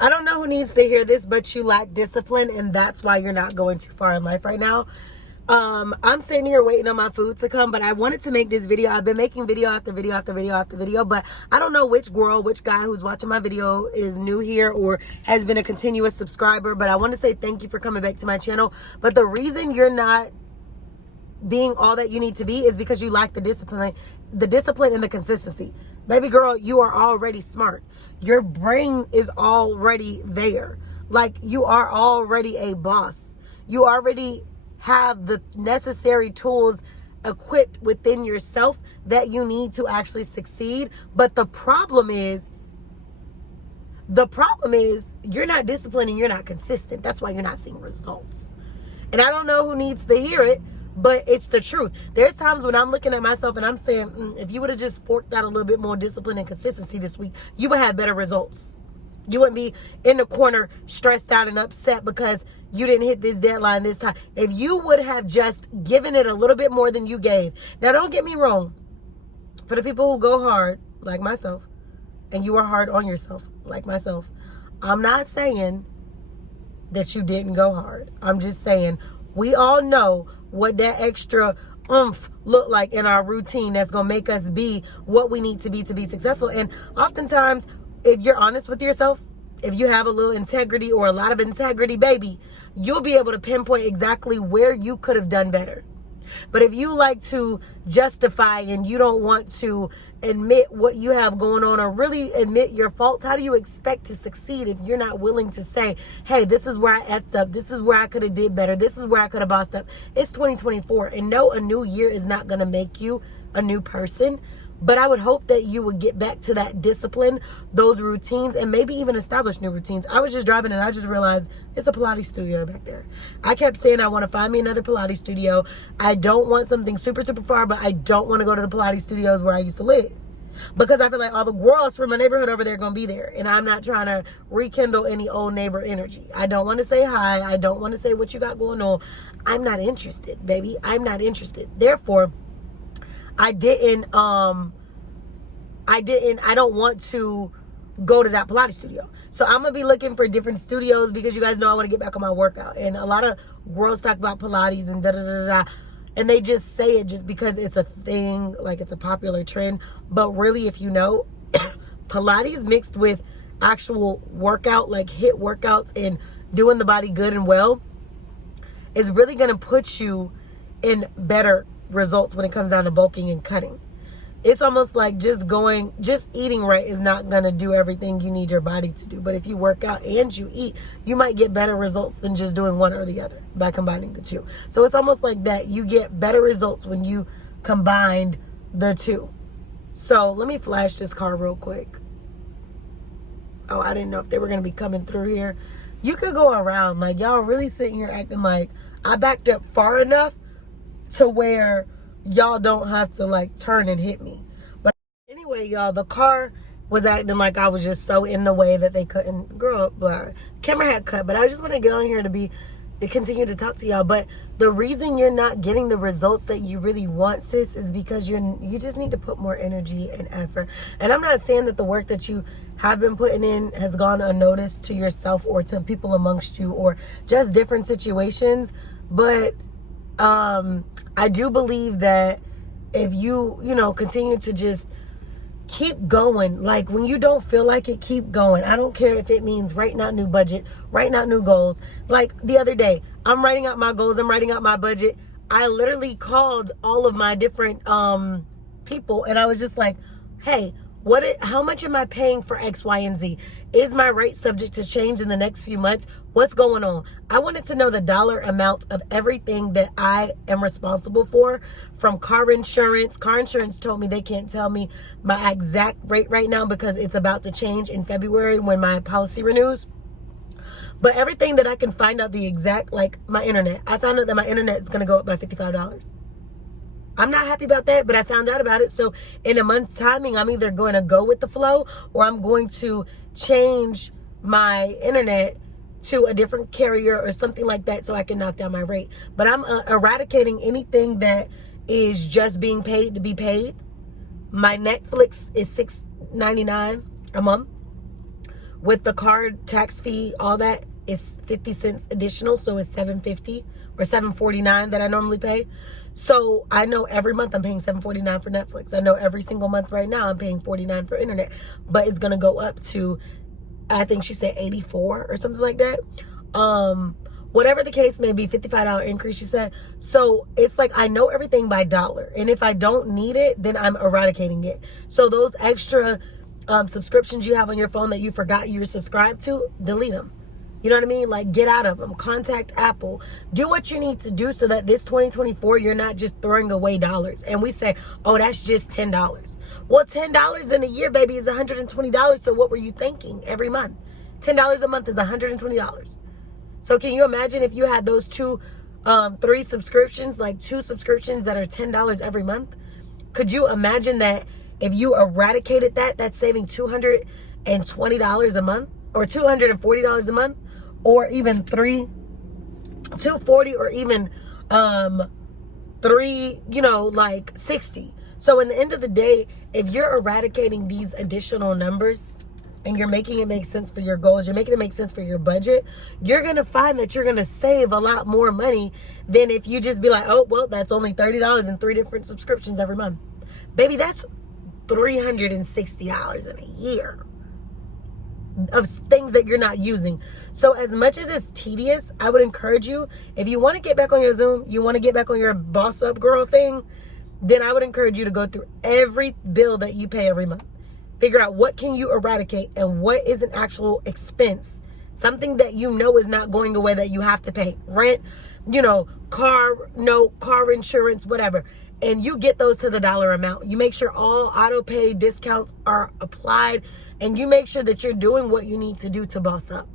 I don't know who needs to hear this, but you lack discipline, and that's why you're not going too far in life right now. I'm sitting here waiting on my food to come, but I wanted to make this video. I've been making video after video after video after video, but I don't know which guy who's watching my video is new here or has been a continuous subscriber, but I want to say thank you for coming back to my channel. But the reason you're not being all that you need to be is because you lack the discipline and the consistency. Baby girl, you are already smart. Your brain is already there. Like, you are already a boss. You already have the necessary tools equipped within yourself that you need to actually succeed. But the problem is you're not disciplined and you're not consistent. That's why you're not seeing results. And I don't know who needs to hear it, but it's the truth. There's times when I'm looking at myself and I'm saying, if you would have just forked out a little bit more discipline and consistency this week, you would have better results. You wouldn't be in the corner stressed out and upset because you didn't hit this deadline this time. If you would have just given it a little bit more than you gave. Now, don't get me wrong. For the people who go hard, like myself, and you are hard on yourself, like myself, I'm not saying that you didn't go hard. I'm just saying we all know what that extra oomph look like in our routine that's going to make us be what we need to be successful. And oftentimes, if you're honest with yourself, if you have a little integrity or a lot of integrity, baby, you'll be able to pinpoint exactly where you could have done better. But if you like to justify and you don't want to admit what you have going on or really admit your faults, how do you expect to succeed if you're not willing to say, hey, this is where I effed up. This is where I could have did better. This is where I could have bossed up. It's 2024. And no, a new year is not going to make you a new person. But I would hope that you would get back to that discipline, those routines, and maybe even establish new routines. I was just driving and I just realized it's a Pilates studio back there. I kept saying I want to find me another Pilates studio. I don't want something super, super far, but I don't want to go to the Pilates studios where I used to live. Because I feel like all the girls from my neighborhood over there are going to be there. And I'm not trying to rekindle any old neighbor energy. I don't want to say hi. I don't want to say what you got going on. I'm not interested, baby. I'm not interested. Therefore, I don't want to go to that Pilates studio. So I'm going to be looking for different studios because you guys know I want to get back on my workout. And a lot of girls talk about Pilates and da-da-da-da. And they just say it just because it's a thing, like it's a popular trend. But really, if you know, Pilates mixed with actual workout, like HIIT workouts and doing the body good and well, is really going to put you in better results when it comes down to bulking and cutting. It's almost like just eating right is not going to do everything you need your body to do. But if you work out and you eat, you might get better results than just doing one or the other by combining the two. So it's almost like that. You get better results when you combined the two. So let me flash this car real quick. Oh, I didn't know if they were going to be coming through here. You could go around. Like, y'all really sitting here acting like I backed up far enough to where y'all don't have to like turn and hit me. But anyway, y'all, the car was acting like I was just so in the way that they couldn't. Girl, blah. Camera had cut, but I just want to get on here to continue to talk to y'all. But the reason you're not getting the results that you really want, sis, is because you just need to put more energy and effort. And I'm not saying that the work that you have been putting in has gone unnoticed to yourself or to people amongst you or just different situations, but I do believe that if you continue to just keep going, like when you don't feel like it, keep going. I don't care if it means writing out new budget, writing out new goals. Like the other day, I'm writing out my goals, I'm writing out my budget. I literally called all of my different people and I was just like, hey, how much am I paying for X, Y, and Z? Is my rate subject to change in the next few months? What's going on? I wanted to know the dollar amount of everything that I am responsible for, from car insurance. Car insurance told me they can't tell me my exact rate right now because it's about to change in February when my policy renews. But everything that I can find out the exact, like my internet. I found out that my internet is going to go up by $55. I'm not happy about that, but I found out about it. So in a month's timing, I'm either going to go with the flow or I'm going to change my internet to a different carrier or something like that so I can knock down my rate. But I'm eradicating anything that is just being paid to be paid. My Netflix is $6.99 a month, with the card, tax fee, all that is 50 cents additional. So it's $7.50 or $7.49 that I normally pay. So I know every month I'm paying $7.49 for Netflix. I know every single month right now I'm paying $49 for internet, but it's going to go up to, I think she said 84 or something like that. Whatever the case may be, $55 increase, she said. So it's like, I know everything by dollar. And if I don't need it, then I'm eradicating it. So those extra subscriptions you have on your phone that you forgot you were subscribed to, delete them. You know what I mean? Like, get out of them. Contact Apple. Do what you need to do so that this 2024, you're not just throwing away dollars. And we say, oh, that's just $10. Well, $10 in a year, baby, is $120. So what were you thinking every month? $10 a month is $120. So can you imagine if you had those three subscriptions, like 2 subscriptions that are $10 every month? Could you imagine that if you eradicated that, that's saving $220 a month or $240 a month, or even $240 or even like 60. So in the end of the day, if you're eradicating these additional numbers and you're making it make sense for your goals, you're making it make sense for your budget, you're going to find that you're going to save a lot more money than if you just be like, oh, well, that's only $30 and 3 different subscriptions every month. Baby, that's $360 in a year of things that you're not using. So as much as it's tedious, I would encourage you, if you want to get back on your Zoom, you want to get back on your boss up girl thing, then I would encourage you to go through every bill that you pay every month. Figure out what can you eradicate and what is an actual expense. Something that you know is not going away that you have to pay. Rent, car note, car insurance, whatever. And you get those to the dollar amount. You make sure all auto pay discounts are applied, and you make sure that you're doing what you need to do to boss up.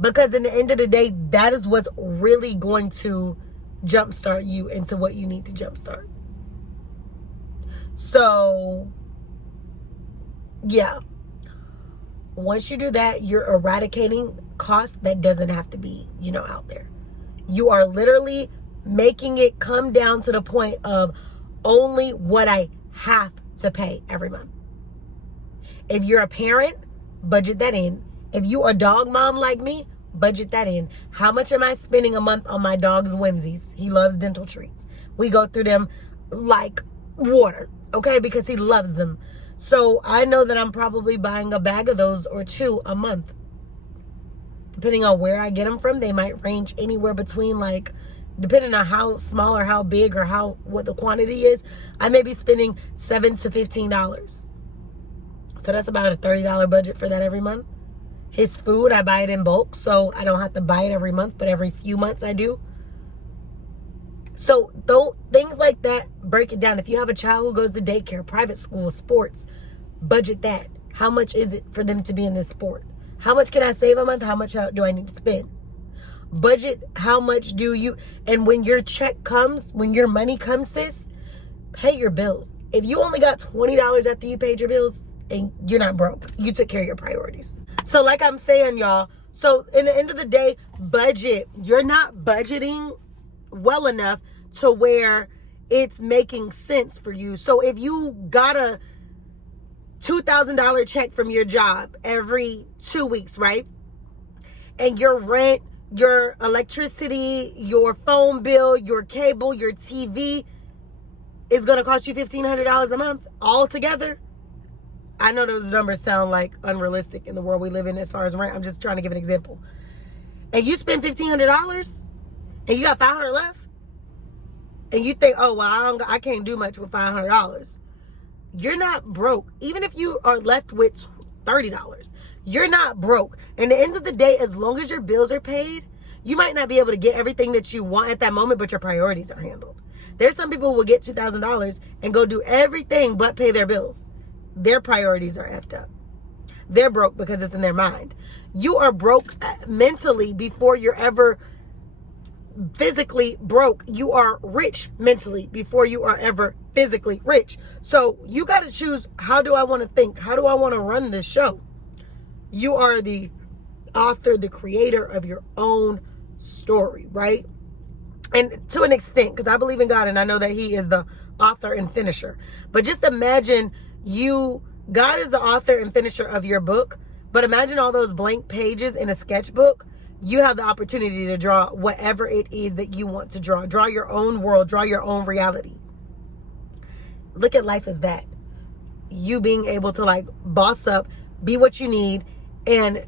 Because in the end of the day, that is what's really going to jumpstart you into what you need to jumpstart. So, yeah. Once you do that, you're eradicating costs that doesn't have to be, out there. You are literally making it come down to the point of only what I have to pay every month. If you're a parent, budget that in. If you are a dog mom like me, budget that in. How much am I spending a month on my dog's whimsies? He loves dental treats. We go through them like water, okay? Because he loves them. So I know that I'm probably buying a bag of those or 2 a month. Depending on where I get them from, they might range anywhere between, like, depending on how small or how big or what the quantity is, I may be spending $7 to $15. So that's about a $30 budget for that every month. His food, I buy it in bulk, so I don't have to buy it every month, but every few months I do. So things like that, break it down. If you have a child who goes to daycare, private school, sports, budget that. How much is it for them to be in this sport? How much can I save a month? How much do I need to spend? Budget how much do you, and when your check comes, when your money comes, sis, pay your bills. If you only got $20 after you paid your bills, and you're not broke, you took care of your priorities. So like I'm saying, y'all, so in the end of the day, budget. You're not budgeting well enough to where it's making sense for you. So if you got a $2,000 check from your job every 2 weeks, right? And your rent, your electricity, your phone bill, your cable, your TV is going to cost you $1,500 a month all together. I know those numbers sound like unrealistic in the world we live in as far as rent. I'm just trying to give an example. And you spend $1,500 and you got $500 left, and you think, oh, well, I can't do much with $500. You're not broke. Even if you are left with $30, you're not broke. And at the end of the day, as long as your bills are paid, you might not be able to get everything that you want at that moment, but your priorities are handled. There's some people who will get $2,000 and go do everything but pay their bills. Their priorities are effed up. They're broke because it's in their mind. You are broke mentally before you're ever physically broke. You are rich mentally before you are ever physically rich. So you got to choose, how do I want to think? How do I want to run this show? You are the author, the creator of your own story, right? And to an extent, because I believe in God and I know that He is the author and finisher. But just imagine you God is the author and finisher of your book, but imagine all those blank pages in a sketchbook. You have the opportunity to draw whatever it is that you want to draw. Draw your own world, draw your own reality. Look at life as that. You being able to like boss up, be what you need, and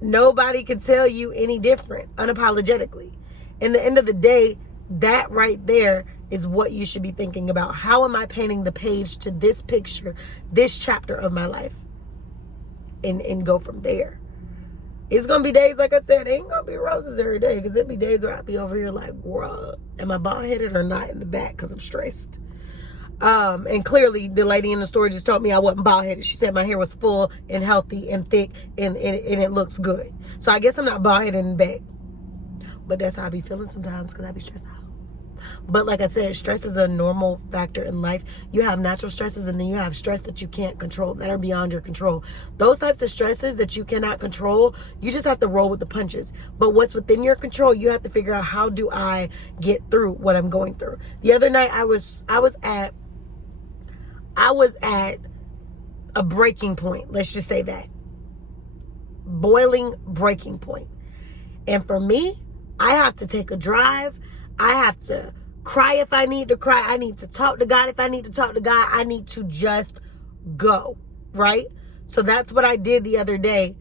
nobody can tell you any different, unapologetically. In the end of the day, that right there is what you should be thinking about. How am I painting the page to this picture, this chapter of my life? And go from there. It's going to be days, like I said, it ain't going to be roses every day, because there'll be days where I'll be over here like, girl, am I bald-headed or not in the back, because I'm stressed. And clearly the lady in the store just told me I wasn't bald-headed. She said my hair was full and healthy and thick and it looks good. So I guess I'm not bald-headed in the back. But that's how I be feeling sometimes, because I be stressed out. But like I said, stress is a normal factor in life. You have natural stresses, and then you have stress that you can't control, that are beyond your control. Those types of stresses that you cannot control, you just have to roll with the punches. But what's within your control, you have to figure out, how do I get through what I'm going through? The other night I was at a breaking point. Let's just say that. Boiling breaking point. And for me, I have to take a drive. I have to cry if I need to cry. I need to talk to God if I need to talk to God. I need to just go, right? So that's what I did the other day.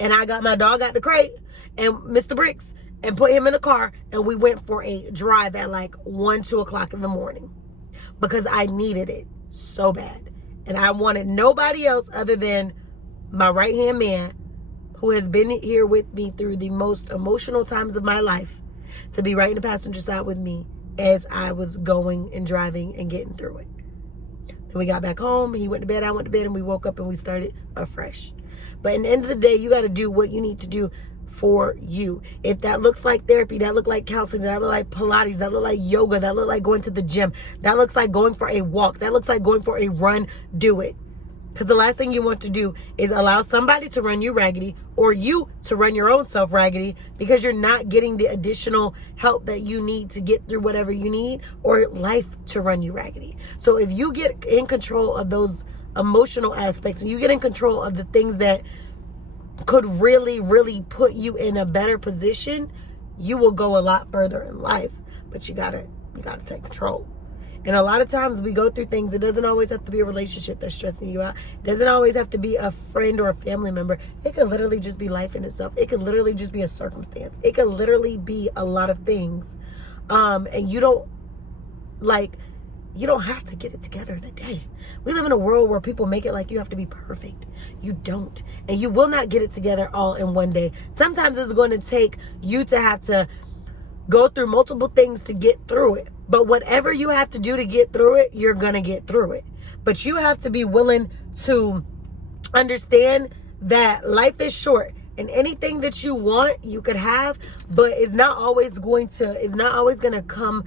And I got my dog out the crate and Mr. Bricks and put him in the car. And we went for a drive at like 1, 2 o'clock in the morning, because I needed it so bad. And I wanted nobody else other than my right-hand man, who has been here with me through the most emotional times of my life, to be right in the passenger side with me as I was going and driving and getting through it. Then we got back home. He went to bed. I went to bed, and we woke up and we started afresh. But in the end of the day, you got to do what you need to do for you. If that looks like therapy, that look like counseling, that look like Pilates, that look like yoga, that look like going to the gym, that looks like going for a walk, that looks like going for a run, do it. Because the last thing you want to do is allow somebody to run you raggedy, or you to run your own self raggedy, because you're not getting the additional help that you need to get through whatever you need, or life to run you raggedy. So if you get in control of those emotional aspects, and you get in control of the things that could really, really put you in a better position, you will go a lot further in life. But you gotta take control. And a lot of times we go through things. It doesn't always have to be a relationship that's stressing you out. It doesn't always have to be a friend or a family member. It could literally just be life in itself. It could literally just be a circumstance. It could literally be a lot of things. And you don't have to get it together in a day. We live in a world where people make it like you have to be perfect. You don't. And you will not get it together all in one day. Sometimes it's going to take you to have to go through multiple things to get through it. But whatever you have to do to get through it, you're going to get through it. But you have to be willing to understand that life is short, and anything that you want, you could have, but it's not always going to come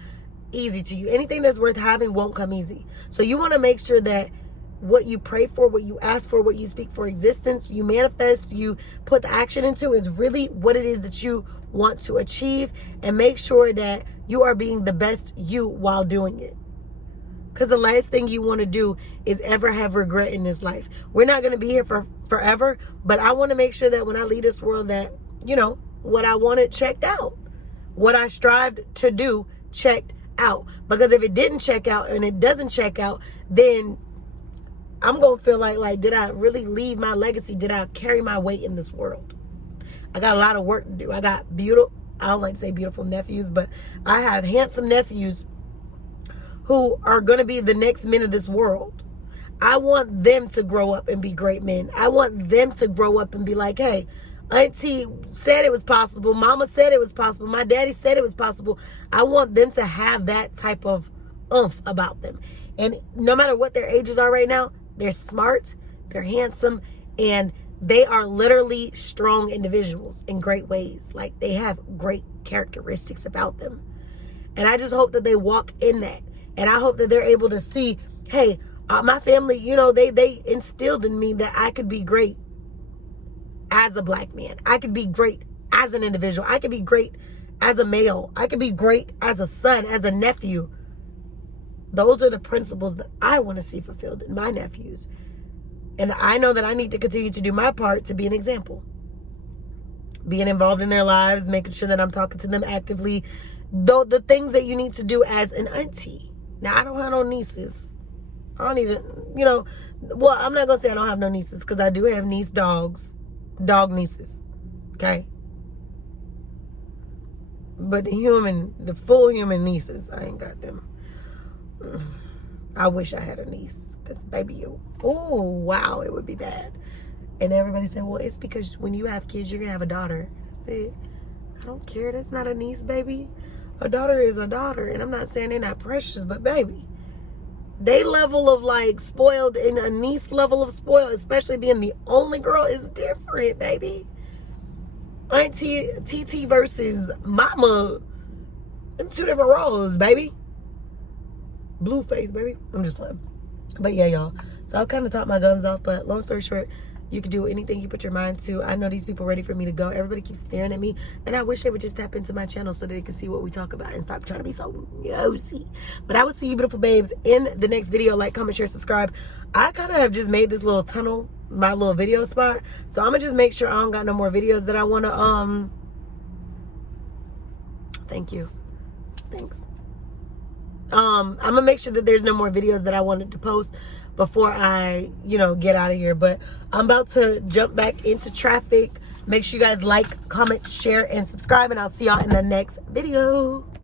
easy to you. Anything that's worth having won't come easy. So you want to make sure that what you pray for, what you ask for, what you speak for existence, you manifest, you put the action into, is really what it is that you want to achieve, and make sure that you are being the best you while doing it. Because the last thing you want to do is ever have regret in this life. We're not going to be here for forever, but I want to make sure that when I leave this world, that, what I wanted checked out. What I strived to do checked out. Because if it didn't check out and it doesn't check out, then I'm going to feel like, did I really leave my legacy? Did I carry my weight in this world? I got a lot of work to do. I don't like to say beautiful nephews, but I have handsome nephews who are going to be the next men of this world. I want them to grow up and be great men. I want them to grow up and be like, hey, Auntie said it was possible. Mama said it was possible. My daddy said it was possible. I want them to have that type of oomph about them. And no matter what their ages are right now, they're smart, they're handsome, and they are literally strong individuals in great ways. Like, they have great characteristics about them. And I just hope that they walk in that. And I hope that they're able to see, hey, my family, they instilled in me that I could be great as a black man. I could be great as an individual. I could be great as a male. I could be great as a son, as a nephew. Those are the principles that I want to see fulfilled in my nephews. And I know that I need to continue to do my part to be an example. Being involved in their lives, making sure that I'm talking to them actively. Though the things that you need to do as an auntie. Now, I don't have no nieces. I don't even, well, I'm not going to say I don't have no nieces, because I do have dog nieces. Okay? But the full human nieces, I ain't got them. I wish I had a niece, because baby, oh wow, it would be bad. And everybody said, well, it's because when you have kids, you're gonna have a daughter. I said, I don't care. That's not a niece, baby. A daughter is a daughter. And I'm not saying they're not precious, but baby, they level of like spoiled, and a niece level of spoiled, especially being the only girl, is different, baby. Auntie TT versus mama, them two different roles, baby. Blue face, baby. I'm just playing. But yeah, y'all. So I kind of talked my gums off, but long story short, you can do anything you put your mind to. I know these people ready for me to go. Everybody keeps staring at me, and I wish they would just tap into my channel so that they can see what we talk about and stop trying to be so nosy. But I will see you beautiful babes in the next video. Like, comment, share, subscribe. I kind of have just made this little tunnel my little video spot, so I'm gonna just make sure I don't got no more videos that I want to thank you, thanks. I'm gonna make sure that there's no more videos that I wanted to post before I, get out of here. But I'm about to jump back into traffic. Make sure you guys like, comment, share, and subscribe, and I'll see y'all in the next video.